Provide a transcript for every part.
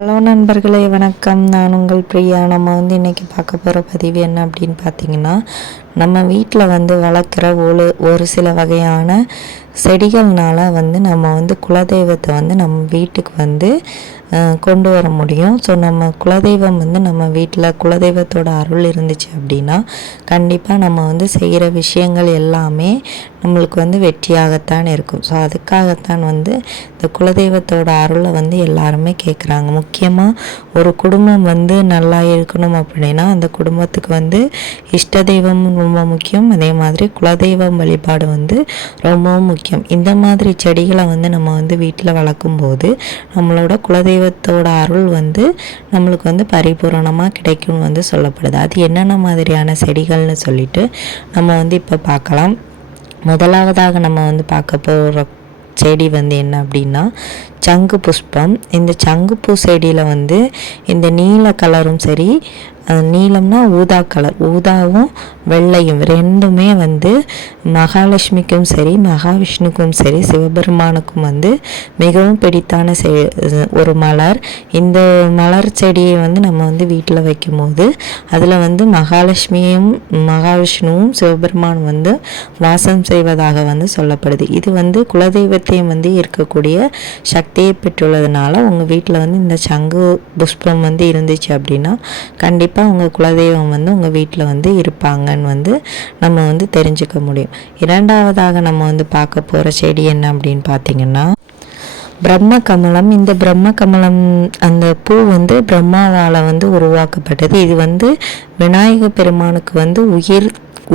Hello நண்பர்களே வணக்கம். நான் உங்கள் பிரியா. நம்ம வந்து இன்றைக்கி பார்க்க போகிற பதிவு என்ன அப்படின்னு பார்த்தீங்கன்னா நம்ம வீட்டில் வந்து வளர்க்குற ஒரு ஒரு சில வகையான செடிகள்னால வந்து நம்ம வந்து குலதெய்வத்தை வந்து நம்ம வீட்டுக்கு வந்து கொண்டு வர முடியும். ஸோ நம்ம குலதெய்வம் வந்து நம்ம வீட்டில் குலதெய்வத்தோட அருள் இருந்துச்சு அப்படின்னா கண்டிப்பாக நம்ம வந்து செய்கிற விஷயங்கள் எல்லாமே நம்மளுக்கு வந்து வெற்றியாகத்தான் இருக்கும். ஸோ அதுக்காகத்தான் வந்து இந்த குலதெய்வத்தோட அருளை வந்து எல்லாருமே கேட்குறாங்க முக்கியமாக ஒரு குடும்பம் வந்து நல்லா இருக்கணும் அப்படின்னா அந்த குடும்பத்துக்கு வந்து இஷ்ட தெய்வம் ரொம்ப முக்கியம். அதே மாதிரி குலதெய்வம் வழிபாடு வந்து ரொம்பவும் முக்கியம். இந்த மாதிரி செடிகளை வந்து நம்ம வந்து வீட்டில் வளர்க்கும்போது நம்மளோட குலதெய்வ தெய்வத்தோட அருள் வந்து நம்மளுக்கு வந்து பரிபூரணமாக கிடைக்கும்னு வந்து சொல்லப்படுது. அது என்னென்ன மாதிரியான செடிகள்னு சொல்லிட்டு நம்ம வந்து இப்போ பார்க்கலாம். முதலாவதாக நம்ம வந்து பார்க்க போகிற செடி வந்து என்ன அப்படின்னா சங்கு புஷ்பம். இந்த சங்கு பூ செடியில் வந்து இந்த நீல கலரும் சரி நீளம்னா நீலம்னா ஊதா கலர். ஊதாவும் வெள்ளையும் ரெண்டுமே வந்து மகாலட்சுமிக்கும் சரி மகாவிஷ்ணுக்கும் சரி சிவபெருமானுக்கும் வந்து மிகவும் பிடித்தான செ ஒரு மலர். இந்த மலர் செடியை வந்து நம்ம வந்து வீட்டில் வைக்கும்போது அதில் வந்து மகாலட்சுமியும் மகாவிஷ்ணுவும் சிவபெருமான் வந்து வாசம் செய்வதாக வந்து சொல்லப்படுது. இது வந்து குலதெய்வத்தையும் வந்து இருக்கக்கூடிய சக்தி பெற்றுள்ளதுனால உங்கள் வீட்டில் வந்து இந்த சங்கு புஷ்பம் வந்து இருந்துச்சு அப்படின்னா கண்டிப்பாக உங்கள் குலதெய்வம் வந்து உங்கள் வீட்டில் வந்து இருப்பாங்கன்னு வந்து நம்ம வந்து தெரிஞ்சுக்க முடியும். இரண்டாவதாக நம்ம வந்து பார்க்க போகிற செடி என்ன அப்படின்னு பார்த்தீங்கன்னா பிரம்ம கமலம். இந்த பிரம்ம கமலம் அந்த பூ வந்து பிரம்மாவால் வந்து உருவாக்கப்பட்டது. இது வந்து விநாயக பெருமானுக்கு வந்து உயிர்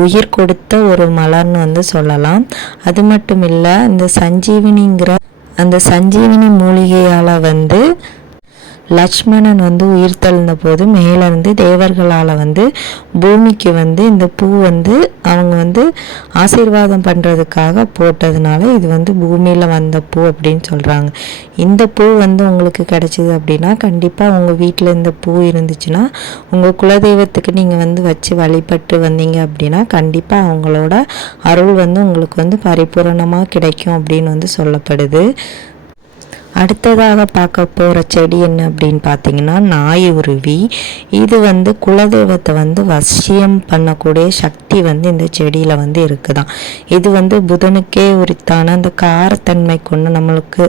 உயிர் கொடுத்த ஒரு மலர்னு வந்து சொல்லலாம். அது மட்டும் இல்லை இந்த சஞ்சீவினிங்கிற அந்த சஞ்சீவினி மூலிகையால் வந்து லக்ஷ்மணன் வந்து உயிர் தழுந்த போது மேலேருந்து தேவர்களால் வந்து பூமிக்கு வந்து இந்த பூ வந்து அவங்க வந்து ஆசீர்வாதம் பண்ணுறதுக்காக போட்டதுனால இது வந்து பூமியில் வந்த பூ அப்படின்னு சொல்கிறாங்க இந்த பூ வந்து உங்களுக்கு கிடைச்சிது அப்படின்னா கண்டிப்பாக உங்கள் வீட்டில் இந்த பூ இருந்துச்சுன்னா உங்கள் குலதெய்வத்துக்கு நீங்கள் வந்து வச்சு வழிபட்டு வந்தீங்க அப்படின்னா கண்டிப்பாக அவங்களோட அருள் வந்து உங்களுக்கு வந்து பரிபூரணமாக கிடைக்கும் அப்படின்னு வந்து சொல்லப்படுது. அடுத்ததாக பார்க்க போகிற செடி என்ன அப்படின்னு பார்த்தீங்கன்னா நாயுருவி இது வந்து குலதெய்வத்தை வந்து வசியம் பண்ணக்கூடிய சக்தி வந்து இந்த செடியில் வந்து இருக்குதான். இது வந்து புதனுக்கே உரித்தான அந்த காரத்தன்மை கொண்டு நம்மளுக்கு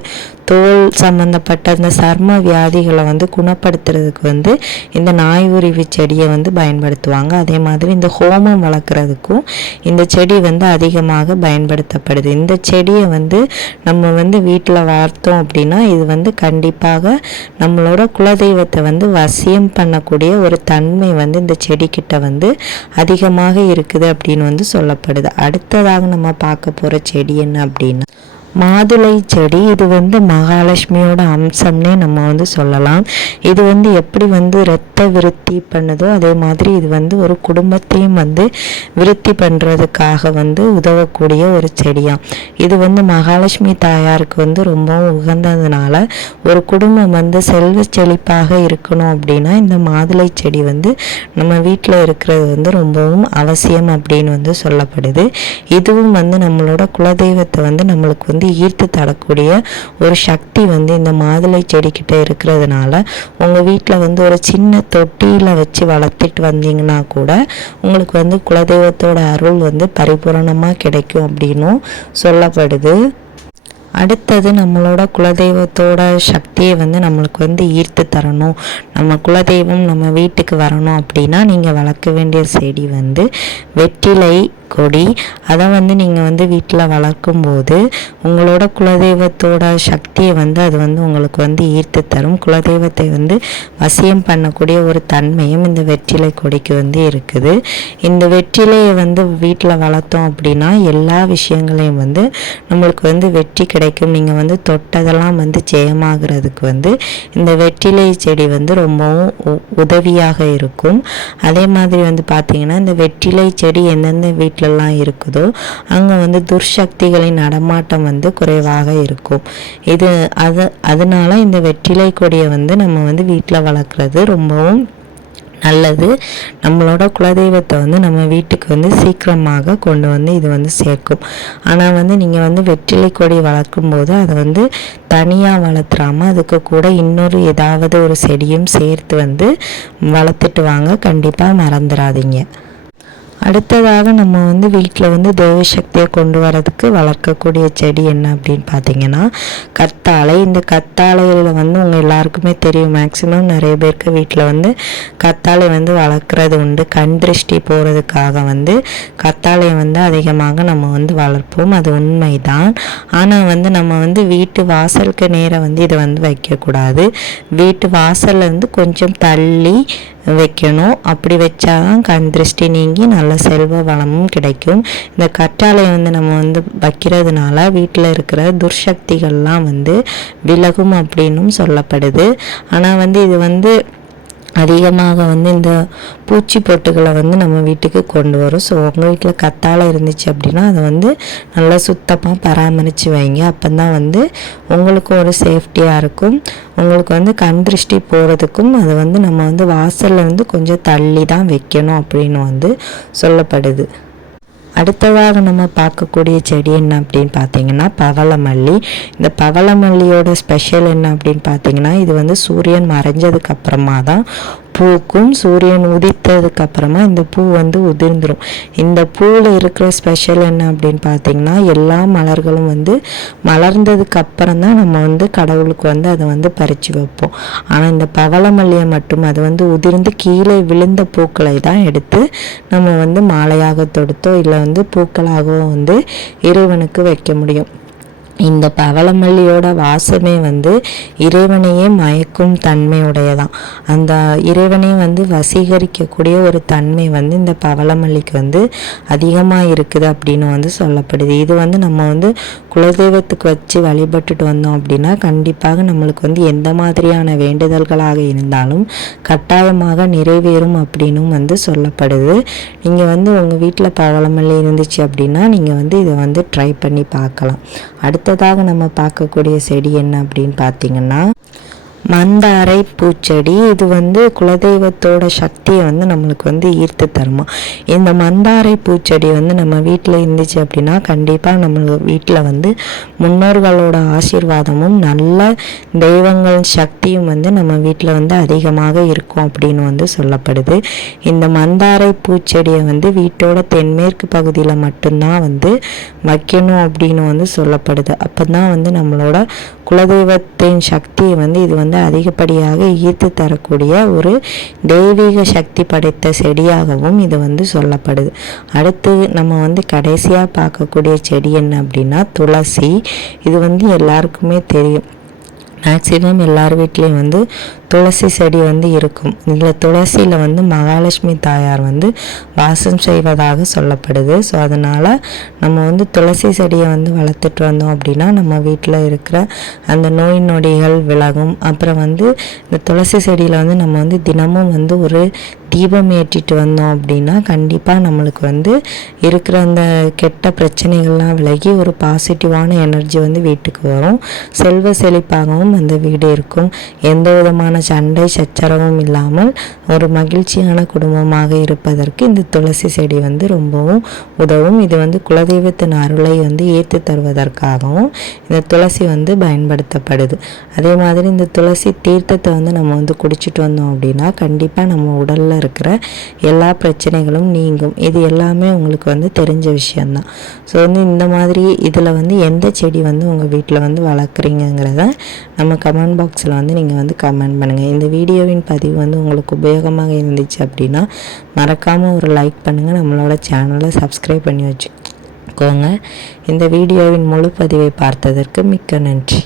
தோல் சம்மந்தப்பட்ட அந்த சர்ம வியாதிகளை வந்து குணப்படுத்துறதுக்கு வந்து இந்த நாய் உருவி செடியை வந்து பயன்படுத்துவாங்க. அதே மாதிரி இந்த ஹோமம் வளர்க்குறதுக்கும் இந்த செடி வந்து அதிகமாக பயன்படுத்தப்படுது. இந்த செடியை வந்து நம்ம வந்து வீட்டில் வளர்த்தோம் அப்படின்னா இது வந்து கண்டிப்பாக நம்மளோட குலதெய்வத்தை வந்து வசியம் பண்ணக்கூடிய ஒரு தன்மை வந்து இந்த செடிக்கிட்ட வந்து அதிகமாக இருக்குது அப்படின்னு வந்து சொல்லப்படுது. அடுத்ததாக நம்ம பார்க்க போகிற செடி என்ன அப்படின்னா மாதுளை செடி. இது வந்து மகாலட்சுமியோட அம்சம்னே நம்ம வந்து சொல்லலாம். இது வந்து எப்படி வந்து இரத்த விருத்தி பண்ணுதோ அதே மாதிரி இது வந்து ஒரு குடும்பத்தையும் வந்து விருத்தி பண்ணுறதுக்காக வந்து உதவக்கூடிய ஒரு செடியாம். இது வந்து மகாலட்சுமி தாயாருக்கு வந்து ரொம்பவும் உகந்த இருக்கிறதுனால ஒரு குடும்பம் வந்து செல்வ செழிப்பாக இருக்கணும் அப்படின்னா இந்த மாதுளை செடி வந்து நம்ம வீட்டில் இருக்கிறது வந்து ரொம்பவும் அவசியம் அப்படின்னு வந்து சொல்லப்படுது. இதுவும் வந்து நம்மளோட குலதெய்வத்தை வந்து நம்மளுக்கு வந்து ஈர்த்து தரக்கூடிய ஒரு சக்தி வந்து இந்த மாதுளை செடிக்கிட்ட இருக்கிறதுனால உங்கள் வீட்டில் வந்து ஒரு சின்ன தொட்டியில் வச்சு வளர்த்துட்டு வந்தீங்கன்னா கூட உங்களுக்கு வந்து குலதெய்வத்தோட அருள் வந்து பரிபூரணமாக கிடைக்கும் அப்படின்னும் சொல்லப்படுது. அடுத்தது நம்மளோட குலதெய்வத்தோட சக்தியை வந்து நம்மளுக்கு வந்து ஈர்த்து தரணும். நம்ம குலதெய்வம் நம்ம வீட்டுக்கு வரணும் அப்படின்னா நீங்கள் வளர்க்க வேண்டிய செடி வந்து வெற்றிலை கொடி. அதை வந்து நீங்கள் வந்து வீட்டில் வளர்க்கும் போது உங்களோட குலதெய்வத்தோட சக்தியை வந்து அது வந்து உங்களுக்கு வந்து ஈர்த்து தரும். குலதெய்வத்தை வந்து வசியம் பண்ணக்கூடிய ஒரு தன்மையும் இந்த வெற்றிலை கொடிக்கு வந்து இருக்குது. இந்த வெற்றிலையை வந்து வீட்டில் வளர்த்தோம் அப்படின்னா எல்லா விஷயங்களையும் வந்து நம்மளுக்கு வந்து வெற்றி கிடைக்கும். நீங்கள் வந்து தொட்டதெல்லாம் வந்து ஜெயமாகிறதுக்கு வந்து இந்த வெற்றிலை செடி வந்து ரொம்பவும் உ- உதவியாக இருக்கும். அதே மாதிரி வந்து பார்த்திங்கன்னா இந்த வெற்றிலை செடி எந்தெந்த வீட்டிலலாம் இருக்குதோ அங்கே வந்து துர்சக்திகளின் நடமாட்டம் வந்து குறைவாக இருக்கும். இது அது அதனால இந்த வெற்றிலை கொடியை வந்து நம்ம வந்து வீட்டில் வளர்க்குறது ரொம்பவும் நல்லது. நம்மளோட குலதெய்வத்தை வந்து நம்ம வீட்டுக்கு வந்து சீக்கிரமாக கொண்டு வந்து இது வந்து சேர்க்கும். ஆனால் வந்து நீங்கள் வந்து வெற்றிலை கொடி வளர்க்கும்போது அதை வந்து தனியாக வளர்த்துறாம அதுக்கு கூட இன்னொரு ஏதாவது ஒரு செடியும் சேர்த்து வந்து வளர்த்துட்டு வாங்க. கண்டிப்பாக மறந்துடாதீங்க அடுத்ததாக நம்ம வந்து வீட்டில் வந்து தெய்வ சக்தியை கொண்டு வரதுக்கு வளர்க்கக்கூடிய செடி என்ன அப்படின்னு பார்த்தீங்கன்னா கத்தாழை. இந்த கத்தாழையில் வந்து உங்கள் எல்லாருக்குமே தெரியும். மேக்ஸிமம் நிறைய பேருக்கு வீட்டில் வந்து கத்தாழை வந்து வளர்க்குறது உண்டு. கண் திருஷ்டி போகிறதுக்காக வந்து கத்தாழையை வந்து அதிகமாக நம்ம வந்து வளர்ப்போம். அது உண்மைதான். ஆனால் வந்து நம்ம வந்து வீட்டு வாசலுக்கு நேரம் வந்து இதை வந்து வைக்கக்கூடாது. வீட்டு வாசலில் வந்து கொஞ்சம் தள்ளி வைக்கணும். அப்படி வச்சாதான் கண் திருஷ்டி நீங்கி நல்ல செல்வ வளமும் கிடைக்கும். இந்த கற்றாழையை வந்து நம்ம வந்து வைக்கிறதுனால வீட்டில் இருக்கிற துர்சக்திகள்லாம் வந்து விலகும் அப்படின்னும் சொல்லப்படுது. ஆனால் வந்து இது வந்து அதிகமாக வந்து இந்த பூச்சி பொட்டுகளை வந்து நம்ம வீட்டுக்கு கொண்டு வரும். ஸோ உங்கள் வீட்டில் கத்தாழை இருந்துச்சு அப்படின்னா அதை வந்து நல்லா சுத்தமாக பராமரித்து வைங்க. அப்போ தான் வந்து உங்களுக்கும் ஒரு சேஃப்டியாக இருக்கும். உங்களுக்கு வந்து கண் திருஷ்டி போகிறதுக்கும் அதை வந்து நம்ம வந்து வாசலில் வந்து கொஞ்சம் தள்ளி தான் வைக்கணும் அப்படின்னு வந்து சொல்லப்படுது. அடுத்ததாக நம்ம பார்க்கக்கூடிய செடி என்ன அப்படின்னு பார்த்தீங்கன்னா பவளமல்லி. இந்த பவளமல்லியோட ஸ்பெஷல் என்ன அப்படின்னு பார்த்தீங்கன்னா இது வந்து சூரியன் மறைஞ்சதுக்கு அப்புறமா தான் பூக்கும் சூரியன் உதித்ததுக்கு அப்புறமா இந்த பூ வந்து உதிர்ந்துடும் இந்த பூவில் இருக்கிற ஸ்பெஷல் என்ன அப்படின்னு பார்த்தீங்கன்னா எல்லா மலர்களும் வந்து மலர்ந்ததுக்கு அப்புறம் தான் நம்ம வந்து கடவுளுக்கு வந்து அதை வந்து பறித்து வைப்போம். ஆனால் இந்த பவளமல்லியை மட்டும் அது வந்து உதிர்ந்து கீழே விழுந்த பூக்களை தான் எடுத்து நம்ம வந்து மாலையாக தொடுத்தோ இல்லை வந்து பூக்களாகவும் வந்து இறைவனுக்கு வைக்க முடியும். இந்த பவளமல்லியோட வாசமே வந்து இறைவனையே மயக்கும் தன்மையுடையதான் அந்த இறைவனை வந்து வசீகரிக்கக்கூடிய ஒரு தன்மை வந்து இந்த பவளமல்லிக்கு வந்து அதிகமாக இருக்குது அப்படின்னு வந்து சொல்லப்படுது. இது வந்து நம்ம வந்து குலதெய்வத்துக்கு வச்சு வழிபட்டுட்டு வந்தோம் அப்படின்னா கண்டிப்பாக நம்மளுக்கு வந்து எந்த மாதிரியான வேண்டுதல்களாக இருந்தாலும் கட்டாயமாக நிறைவேறும் அப்படின்னும் வந்து சொல்லப்படுது. நீங்கள் வந்து உங்கள் வீட்டில் பவளமல்லி இருந்துச்சு அப்படின்னா நீங்கள் வந்து இதை வந்து ட்ரை பண்ணி பார்க்கலாம். அடுத்த அடுத்ததாக நம்ம பார்க்கக்கூடிய செடி என்ன அப்படின்னு பார்த்தீங்கன்னா மந்தாரை பூச்செடி இது வந்து குலதெய்வத்தோட சக்தியை வந்து நம்மளுக்கு வந்து ஈர்த்து தருமா? இந்த மந்தாரை பூச்செடி வந்து நம்ம வீட்டில் இருந்துச்சு அப்படின்னா கண்டிப்பாக நம்ம வீட்டில் வந்து முன்னோர்களோட ஆசீர்வாதமும் நல்ல தெய்வங்கள் சக்தியும் வந்து நம்ம வீட்டில் வந்து அதிகமாக இருக்கும் அப்படின்னு வந்து சொல்லப்படுது. இந்த மந்தாரை பூச்செடியை வந்து வீட்டோட தென்மேற்கு பகுதியில் மட்டும்தான் வந்து வைக்கணும் அப்படின்னு வந்து சொல்லப்படுது. அப்போ தான் வந்து நம்மளோட குலதெய்வத்தின் சக்தியை வந்து இது வந்து அதிகப்படியாக ஈர்த்து தரக்கூடிய ஒரு தெய்வீக சக்தி படைத்த செடியாகவும் இது வந்து சொல்லப்படுது. அடுத்து நம்ம வந்து கடைசியாக பார்க்கக்கூடிய செடி என்ன அப்படின்னா துளசி. இது வந்து எல்லாருக்குமே தெரியும். மேக்சிமம் எல்லார் வீட்லேயும் வந்து துளசி செடி வந்து இருக்கும். இதில் துளசியில் வந்து மகாலட்சுமி தாயார் வந்து வாசம் செய்வதாக சொல்லப்படுது. ஸோ அதனால் நம்ம வந்து துளசி செடியை வந்து வளர்த்துட்டு வந்தோம் அப்படின்னா நம்ம வீட்டில் இருக்கிற அந்த நோய் நொடிகள் விலகும். அப்புறம் வந்து இந்த துளசி செடியில் வந்து நம்ம வந்து தினமும் வந்து ஒரு தீபம் ஏற்றிட்டு வந்தோம் அப்படின்னா கண்டிப்பாக நம்மளுக்கு வந்து இருக்கிற அந்த கெட்ட பிரச்சனைகள்லாம் விலகி ஒரு பாசிட்டிவான எனர்ஜி வந்து வீட்டுக்கு வரும். செல்வ செழிப்பாகவும் அந்த வீடு இருக்கும். எந்த விதமான சண்டை சச்சரவும் இல்லாமல் ஒரு மகிழ்ச்சியான குடும்பமாக இருப்பதற்கு இந்த துளசி செடி வந்து ரொம்பவும் உதவும். இது வந்து குலதெய்வத்தின் அருளை வந்து ஏற்று தருவதற்காகவும் இந்த துளசி வந்து பயன்படுத்தப்படுது. அதே மாதிரி இந்த துளசி தீர்த்தத்தை வந்து நம்ம வந்து குடிச்சிட்டு வந்தோம் அப்படின்னா கண்டிப்பாக நம்ம உடலில் இருக்கிற எல்லா பிரச்சனைகளும் நீங்கும். இது எல்லாமே உங்களுக்கு வந்து தெரிஞ்ச விஷயந்தான் ஸோ வந்து இந்த மாதிரி இதில் வந்து எந்த செடி வந்து உங்கள் வீட்டில் வந்து வளர்க்குறீங்கிறத நம்ம கமெண்ட் பாக்ஸில் வந்து நீங்கள் வந்து கமெண்ட் பண்ணி பண்ணுங்கள் இந்த வீடியோவின் பதிவு வந்து உங்களுக்கு உபயோகமாக இருந்துச்சு அப்படின்னா மறக்காமல் ஒரு லைக் பண்ணுங்கள் நம்மளோட சேனலை சப்ஸ்கிரைப் பண்ணி வச்சுக்கோங்க. இந்த வீடியோவின் முழு பதிவை பார்த்ததற்கு மிக்க நன்றி.